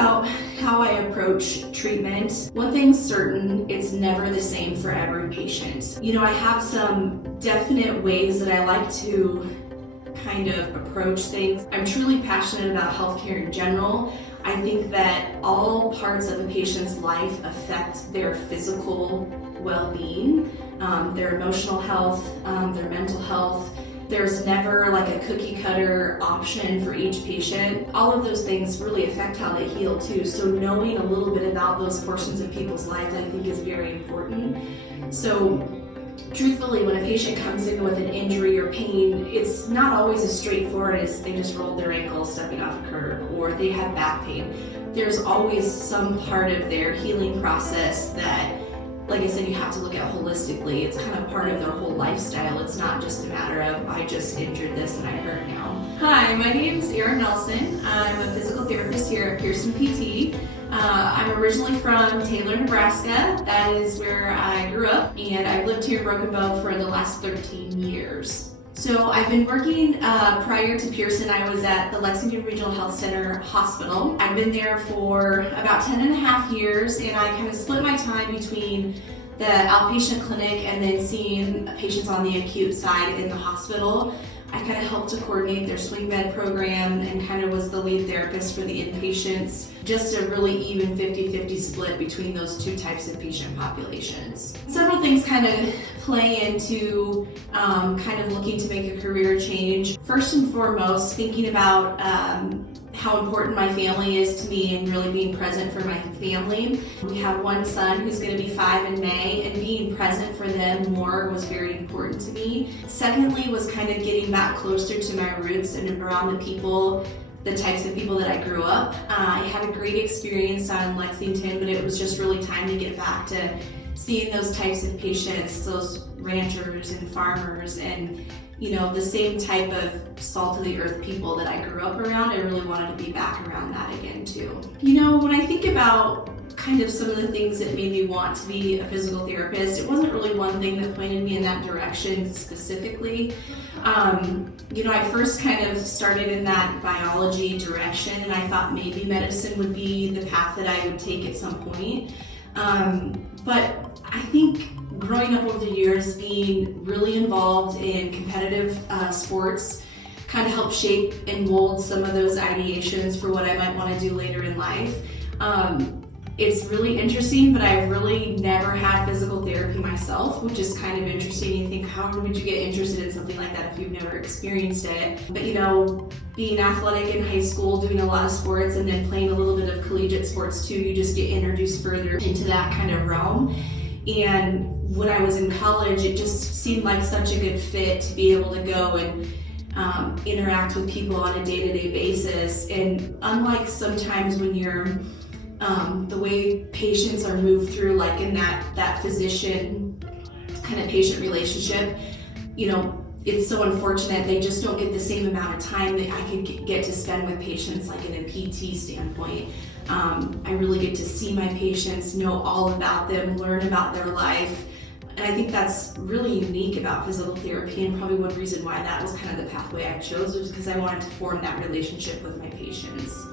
about how I approach treatment, one thing's certain, it's never the same for every patient. I have some definite ways that I like to kind of approach things. I'm truly passionate about healthcare in general. I think that all parts of a patient's life affect their physical well-being, their emotional health, their mental health. There's never like a cookie cutter option for each patient. All of those things really affect how they heal too. So knowing a little bit about those portions of people's life I think is very important. So truthfully, when a patient comes in with an injury or pain, it's not always as straightforward as they just rolled their ankle stepping off a curb or they have back pain. There's always some part of their healing process that, like I said, you have to look at holistically. It's kind of part of their whole lifestyle. It's not just a matter of, I just injured this and I hurt now. Hi, my name is Errin Nelson. I'm a physical therapist here at Pearson PT. I'm originally from Taylor, Nebraska. That is where I grew up, and I've lived here in Broken Bow for the last 13 years. So I've been working, prior to Pearson, I was at the Lexington Regional Health Center Hospital. I've been there for about 10 and a half years, and I kind of split my time between the outpatient clinic and then seeing patients on the acute side in the hospital. I kind of helped to coordinate their swing bed program and kind of was the lead therapist for the inpatients. Just a really even 50-50 split between those two types of patient populations. Several things kind of play into kind of looking to make a career change. First and foremost, thinking about how important my family is to me and really being present for my family. We have one son who's going to be 5 in May, and being present for them more was very important to me. Secondly was kind of getting back closer to my roots and around the people, the types of people that I grew up. I had a great experience in Lexington, but it was just really time to get back to seeing those types of patients, those ranchers and farmers and the same type of salt of the earth people that I grew up around. I really wanted to be back around that again too. When I think about kind of some of the things that made me want to be a physical therapist, it wasn't really one thing that pointed me in that direction specifically. I first kind of started in that biology direction, and I thought maybe medicine would be the path that I would take at some point. But I think growing up over the years, being really involved in competitive sports kind of helped shape and mold some of those ideations for what I might want to do later in life. It's really interesting, but I've really never had physical therapy myself, which is kind of interesting. You think, how would you get interested in something like that if you've never experienced it? But being athletic in high school, doing a lot of sports, and then playing a little bit of collegiate sports too, you just get introduced further into that kind of realm. And when I was in college, it just seemed like such a good fit to be able to go and interact with people on a day-to-day basis. And unlike sometimes when you're the way patients are moved through, like in that physician kind of patient relationship, it's so unfortunate they just don't get the same amount of time that I could get to spend with patients, like in a PT standpoint. I really get to see my patients, know all about them, learn about their life. And I think that's really unique about physical therapy, and probably one reason why that was kind of the pathway I chose was because I wanted to form that relationship with my patients.